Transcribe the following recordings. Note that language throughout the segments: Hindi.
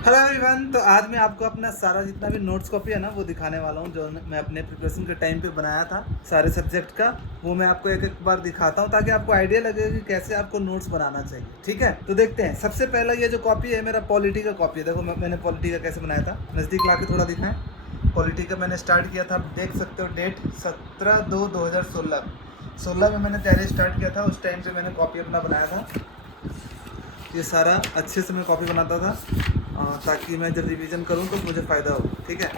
Hello everyone. तो आज मैं आपको अपना सारा जितना भी नोट्स कॉपी है ना वो दिखाने वाला हूँ, जो मैं अपने प्रिपरेशन के टाइम पे बनाया था सारे सब्जेक्ट का। वो मैं आपको एक एक बार दिखाता हूँ ताकि आपको आइडिया लगे कि कैसे आपको नोट्स बनाना चाहिए। ठीक है, तो देखते हैं। सबसे पहला ये जो कॉपी है मेरा पॉलिटी का कॉपी है। देखो मैंने पॉलिटी का कैसे बनाया था, नज़दीक ला के थोड़ा दिखाएं। पॉलिटी का मैंने स्टार्ट किया था, आप देख सकते हो डेट 17/2/2016। 16 में मैंने तैयारी स्टार्ट किया था, उस टाइम पर मैंने कॉपी अपना बनाया था। ये सारा अच्छे से मैं कॉपी बनाता था ताकि मैं जब रिवीजन करूँ तो मुझे फ़ायदा हो। ठीक है,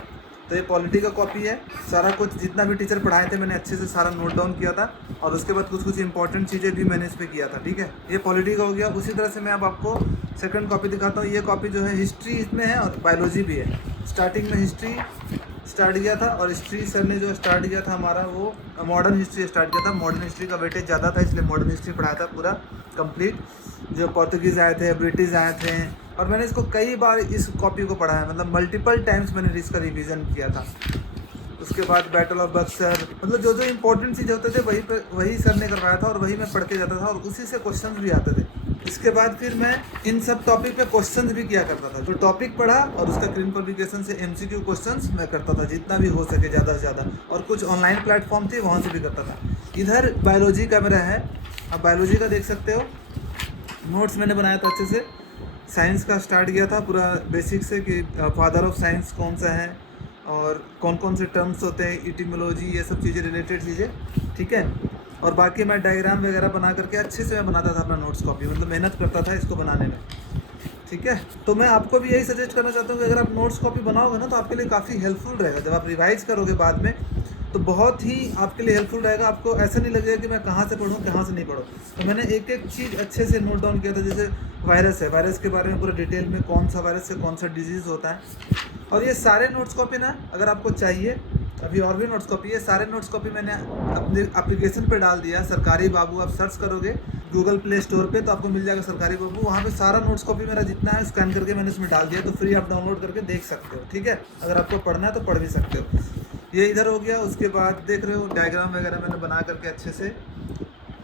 तो ये पॉलिटी का कॉपी है। सारा कुछ जितना भी टीचर पढ़ाए थे मैंने अच्छे से सारा नोट डाउन किया था, और उसके बाद कुछ कुछ इंपॉर्टेंट चीज़ें भी मैंने इस पर किया था। ठीक है, ये पॉलिटी का हो गया। उसी तरह से मैं अब आपको सेकंड कॉपी दिखाता हूँ। ये कॉपी जो है हिस्ट्री इसमें है और बायोलॉजी भी है। स्टार्टिंग में हिस्ट्री स्टार्ट किया था, और हिस्ट्री सर ने जो स्टार्ट किया था हमारा वो मॉडर्न हिस्ट्री स्टार्ट किया था। मॉडर्न हिस्ट्री का वेटेज ज़्यादा था, इसलिए मॉडर्न हिस्ट्री पढ़ाया था पूरा कंप्लीट। जो पोर्तुगीज़ आए थे, ब्रिटिश आए थे, और मैंने इसको कई बार इस कॉपी को पढ़ा है, मतलब मल्टीपल टाइम्स मैंने इसका रिवीजन किया था। उसके बाद बैटल ऑफ बक्सर, मतलब जो जो इंपॉर्टेंट चीज़ होते थे वही सर ने करवाया था, और वही मैं पढ़ के जाता था, और उसी से क्वेश्चंस भी आते थे। इसके बाद फिर मैं इन सब टॉपिक पे क्वेश्चंस भी किया करता था। जो टॉपिक पढ़ा और उसका क्रीन पब्लिकेशन से एमसीक्यू क्वेश्चंस मैं करता था, जितना भी हो सके ज़्यादा से ज़्यादा, और कुछ ऑनलाइन प्लेटफॉर्म थे वहाँ से भी करता था। इधर बायोलॉजी का मेरा है, आप बायोलॉजी का देख सकते हो। नोट्स मैंने बनाया था अच्छे से। साइंस का स्टार्ट किया था पूरा बेसिक से कि फादर ऑफ साइंस कौन सा है, और कौन कौन से टर्म्स होते हैं, इटिमोलॉजी, ये सब चीज़ें, रिलेटेड चीज़ें। ठीक है, और बाकी मैं डायग्राम वगैरह बना करके अच्छे से मैं बनाता था अपना नोट्स कॉपी, मतलब मेहनत करता था इसको बनाने में। ठीक है, तो मैं आपको भी यही सजेस्ट करना चाहता हूँ कि अगर आप नोट्स कॉपी बनाओगे ना तो आपके लिए काफ़ी हेल्पफुल रहेगा। जब आप रिवाइज करोगे बाद में तो बहुत ही आपके लिए हेल्पफुल रहेगा। आपको ऐसा नहीं लगेगा कि मैं कहाँ से पढ़ूँ कहाँ से नहीं पढ़ूँ। तो मैंने एक एक चीज़ अच्छे से नोट डाउन किया था। जैसे वायरस है, वायरस के बारे में पूरा डिटेल में, कौन सा वायरस से कौन सा डिजीज़ होता है। और ये सारे नोट्स कॉपी ना अगर आपको चाहिए, अभी और भी नोट्स कॉपी है, सारे नोट्स कॉपी मैंने अपने एप्लीकेशन पे डाल दिया, सरकारी बाबू। आप सर्च करोगे गूगल प्ले स्टोर पे तो आपको मिल जाएगा सरकारी बाबू। वहाँ पे सारा नोट्स कॉपी मेरा जितना है स्कैन करके मैंने इसमें डाल दिया, तो फ्री आप डाउनलोड करके देख सकते हो। ठीक है, अगर आपको पढ़ना है तो पढ़ भी सकते हो। ये इधर हो गया। उसके बाद देख रहे हो डायग्राम वगैरह मैंने बना करके अच्छे से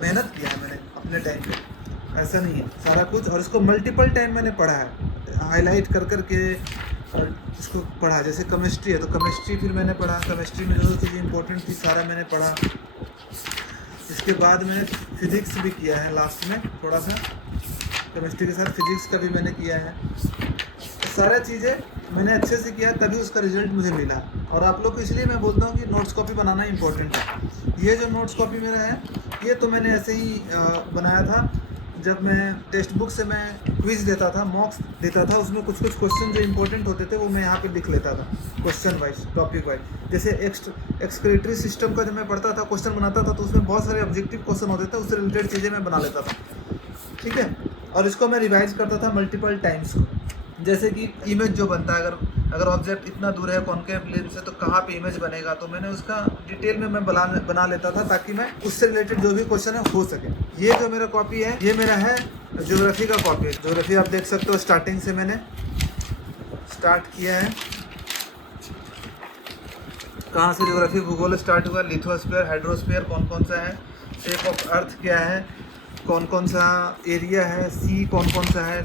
मेहनत किया है मैंने अपने टाइम पे, ऐसा नहीं है सारा कुछ। और इसको मल्टीपल टाइम मैंने पढ़ा है, हाईलाइट कर करके और इसको पढ़ा। जैसे केमिस्ट्री है तो केमिस्ट्री फिर मैंने पढ़ा, केमिस्ट्री में जो चीज़ इंपॉर्टेंट थी सारा मैंने पढ़ा। इसके बाद मैंने फिज़िक्स भी किया है लास्ट में थोड़ा सा, केमिस्ट्री के साथ फिज़िक्स का भी मैंने किया है। तो सारा चीज़ें मैंने अच्छे से किया, तभी उसका रिजल्ट मुझे मिला। और आप लोग को इसलिए मैं बोलता हूँ कि नोट्स कॉपी बनाना इंपॉर्टेंट है। ये जो नोट्स कॉपी मेरा है ये तो मैंने ऐसे ही बनाया था। जब मैं टेक्स्ट बुक से मैं क्विज देता था, मॉक्स देता था, उसमें कुछ कुछ क्वेश्चन जो इंपॉर्टेंट होते थे वो मैं यहाँ पे लिख लेता था, क्वेश्चन वाइज, टॉपिक वाइज। जैसे एक्सक्रीटरी सिस्टम का जब मैं पढ़ता था, क्वेश्चन बनाता था, तो उसमें बहुत सारे ऑब्जेक्टिव क्वेश्चन होते थे, उससे रिलेटेड चीज़ें मैं बना लेता था। ठीक है, और इसको मैं रिवाइज करता था मल्टीपल टाइम्स। जैसे कि इमेज जो बनता है, अगर ऑब्जेक्ट इतना दूर है कॉन्केव लेंस से तो कहाँ पे इमेज बनेगा, तो मैंने उसका डिटेल में मैं बना लेता था ताकि मैं उससे रिलेटेड जो भी क्वेश्चन है हो सके। ये जो मेरा कॉपी है ये मेरा है ज्योग्राफी का कॉपी है। ज्योग्राफी आप देख सकते हो, स्टार्टिंग से मैंने स्टार्ट किया है। कहाँ से ज्योग्राफी, भूगोल स्टार्ट हुआ, लिथोस्फीयर, हाइड्रोस्फीयर कौन कौन सा है, शेप ऑफ अर्थ क्या है, कौन कौन सा एरिया है, सी कौन कौन सा है।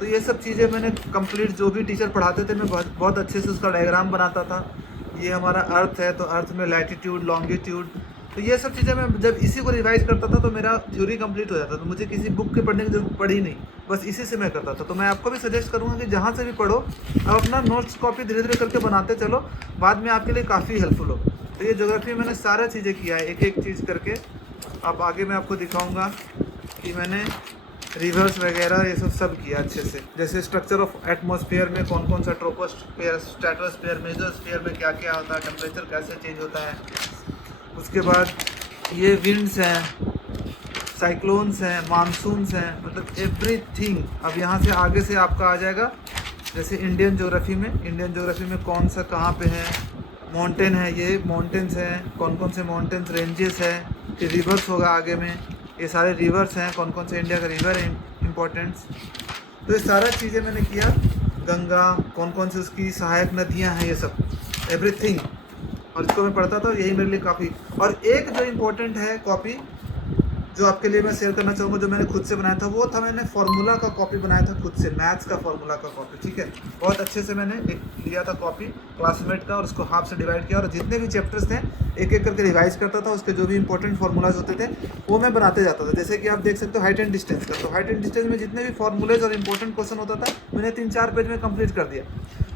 तो ये सब चीज़ें मैंने कंप्लीट, जो भी टीचर पढ़ाते थे मैं बहुत अच्छे से उसका डायग्राम बनाता था। ये हमारा अर्थ है तो अर्थ में लैटिट्यूड, लॉन्गिट्यूड, तो ये सब चीज़ें मैं जब इसी को रिवाइज करता था तो मेरा थ्योरी कंप्लीट हो जाता था। तो मुझे किसी बुक के पढ़ने की जरूरत पड़ी नहीं, बस इसी से मैं करता था। तो मैं आपको भी सजेस्ट करूँगा कि जहाँ से भी पढ़ो आप अपना नोट्स कॉपी धीरे धीरे करके बनाते चलो, बाद में आपके लिए काफ़ी हेल्पफुल हो। तो ये ज्योग्राफी मैंने सारा चीज़ें किया है, एक एक चीज़ करके। अब आगे मैं आपको दिखाऊँगा कि मैंने रिवर्स वगैरह ये सब किया अच्छे से। जैसे स्ट्रक्चर ऑफ एटमॉस्फेयर में कौन कौन सा, ट्रोपोस्फेयर, स्ट्रेटोस्फेयर, मेसोस्फेयर में क्या क्या होता है, टेम्परेचर कैसे चेंज होता है। उसके बाद ये विंड्स हैं, साइक्लोन्स हैं, मानसून्स हैं, मतलब एवरीथिंग। अब यहाँ से आगे से आपका आ जाएगा। जैसे इंडियन ज्योग्राफी में कौन सा कहाँ पे है, माउंटेन है, ये माउंटेन्स हैं, कौन कौन से माउंटेन्स रेंजेस हैं, फिर रिवर्स होगा आगे में, ये सारे रिवर्स हैं, कौन कौन से इंडिया का रिवर है इम्पोर्टेंट्स। तो ये सारा चीज़ें मैंने किया। गंगा, कौन कौन सी उसकी सहायक नदियाँ हैं, ये सब एवरीथिंग। और इसको मैं पढ़ता था, यही मेरे लिए काफ़ी। और एक जो इम्पोर्टेंट है कॉपी, जो आपके लिए मैं शेयर करना चाहूँगा, जो मैंने खुद से बनाया था, वो था मैंने फार्मूला का कॉपी बनाया था खुद से, मैथ्स का फार्मूला का कॉपी, ठीक है। बहुत अच्छे से मैंने एक लिया था कॉपी क्लासमेट का और उसको हाफ से डिवाइड किया और जितने भी चैप्टर्स थे एक एक करके रिवाइज करता था। उसके जो भी इंपॉर्टेंट फार्मूलाज होते थे वो मैं बनाते जाता था। जैसे कि आप देख सकते हो हाइट एंड डिस्टेंस का, तो हाइट एंड डिस्टेंस में जितने भी फार्मूलेज और इंपॉर्टेंट क्वेश्चन होता था मैंने 3-4 पेज में कंप्लीट कर दिया।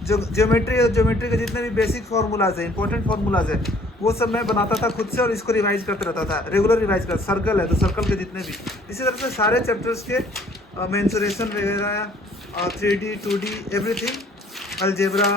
जो ज्योमेट्री के जितने भी बेसिक फार्मूलाज है, इंपॉर्टेंट फार्मूलाज है, वो सब मैं बनाता था खुद से और इसको रिवाइज करते रहता था, रेगुलर रिवाइज कर। सर्कल है तो सर्कल के जितने भी, इसी तरह से सारे चैप्टर्स के मेंसुरेशन वगैरह, 3D 2D एवरीथिंग, अलजेब्रा,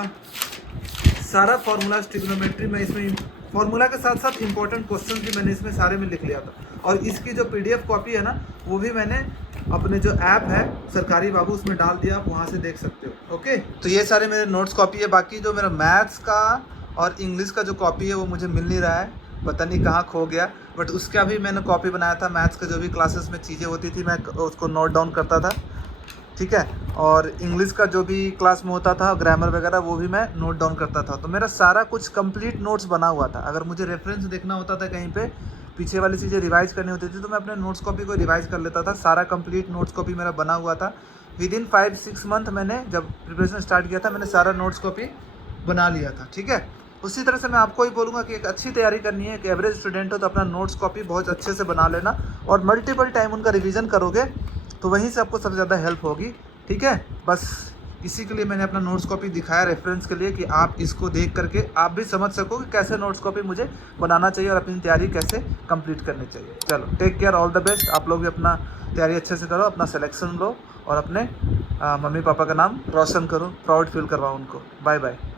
सारा फार्मूला, ट्रिग्नोमेट्री मैं इसमें फार्मूला के साथ साथ इंपॉर्टेंट क्वेश्चन भी मैंने इसमें सारे में लिख लिया था। और इसकी जो PDF कॉपी है ना, वो भी मैंने अपने जो ऐप है सरकारी बाबू उसमें डाल दिया, आप वहाँ से देख सकते हो। ओके, तो ये सारे मेरे नोट्स कॉपी है। बाकी जो मेरा मैथ्स का और इंग्लिश का जो कॉपी है वो मुझे मिल नहीं रहा है, पता नहीं कहाँ खो गया, बट उसका भी मैंने कॉपी बनाया था। मैथ्स का जो भी क्लासेस में चीज़ें होती थी मैं उसको नोट डाउन करता था, ठीक है। और इंग्लिश का जो भी क्लास में होता था, ग्रामर वगैरह, वो भी मैं नोट डाउन करता था। तो मेरा सारा कुछ कंप्लीट नोट्स बना हुआ था। अगर मुझे रेफरेंस देखना होता था कहीं पे, पीछे वाली चीज़ें रिवाइज करनी होती थी, तो मैं अपने नोट्स कॉपी को रिवाइज कर लेता था। सारा कंप्लीट नोट्स कॉपी मेरा बना हुआ था। विदिन 5-6 मंथ मैंने जब प्रिपरेशन स्टार्ट किया था, मैंने सारा नोट्स कॉपी बना लिया था, ठीक है। उसी तरह से मैं आपको ही बोलूँगा कि एक अच्छी तैयारी करनी है। एक एवरेज स्टूडेंट हो तो अपना नोट्स कॉपी बहुत अच्छे से बना लेना और मल्टीपल टाइम उनका रिवीजन करोगे तो वहीं से आपको सबसे ज़्यादा हेल्प होगी, ठीक है। बस इसी के लिए मैंने अपना नोट्स कॉपी दिखाया रेफरेंस के लिए, कि आप इसको देख करके आप भी समझ सको कि कैसे नोट्स कॉपी मुझे बनाना चाहिए और अपनी तैयारी कैसे कंप्लीट करनी चाहिए। चलो, take care, all the best. आप लोग भी अपना तैयारी अच्छे से करो, अपना सिलेक्शन लो और अपने मम्मी पापा का नाम रोशन करो, प्राउड फील करवाओ उनको। Bye bye.